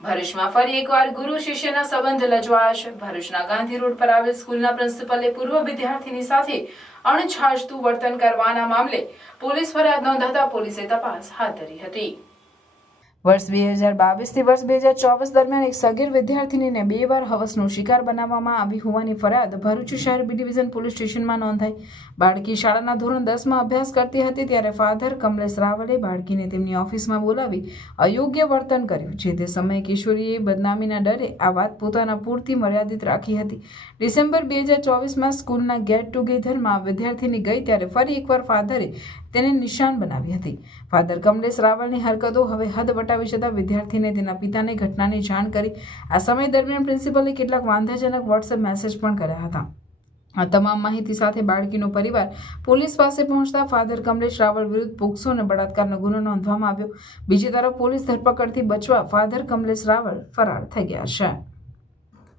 ભરૂચમાં ફરી એકવાર ગુરુ શિષ્યના સંબંધ લજવાયા છે। ભરૂચના ગાંધી રોડ પર આવેલ સ્કૂલના પ્રિન્સિપલે પૂર્વ વિદ્યાર્થીની સાથે અણછાજતું વર્તન કરવાના મામલે પોલીસ ફરિયાદ નોંધાતા પોલીસે તપાસ હાથ ધરી હતી। વર્ષ 2022 થી વર્ષ 2024 દરમિયાન એક સગીર વિદ્યાર્થીનીને 2 વાર હવસનો શિકાર બનાવવામાં આવી હોવાની ફરિયાદ ભરૂચ શહેર બી ડિવિઝન પોલીસ સ્ટેશનમાં નોંધાઈ। બાળકી શાળાના ધોરણ 10માં અભ્યાસ કરતી હતી ત્યારે ફાધર કમલેશ રાવલે બાળકીને તેમની ઓફિસમાં બોલાવી અયોગ્ય વર્તન કર્યું છે। તે સમયે કિશોરીએ બદનામીના ડરે આ વાત પોતાના પૂરતી મર્યાદિત રાખી હતી। ડિસેમ્બર 2024માં સ્કૂલના ગેટ ટુગેધરમાં વિદ્યાર્થીની ગઈ ત્યારે ફરી એકવાર ફાધરે તેને નિશાન બનાવી હતી। ફાધર કમલેશ રાવલની હરકતો હવે હદ વટાવી જતા વિદ્યાર્થીને તેના પિતાને ઘટનાની જાણ કરી। આ સમય દરમિયાન પ્રિન્સિપલે કેટલાક વાંધાજનક વોટ્સએપ મેસેજ પણ કર્યા હતા। આ તમામ માહિતી સાથે બાળકીનો પરિવાર પોલીસ પાસે પહોંચતા ફાધર કમલેશ રાવલ વિરુદ્ધ પોક્સો અને બળાત્કારનો ગુનો નોંધવામાં આવ્યો। બીજી તરફ પોલીસ ધરપકડથી બચવા ફાધર કમલેશ રાવલ ફરાર થઈ ગયા છે।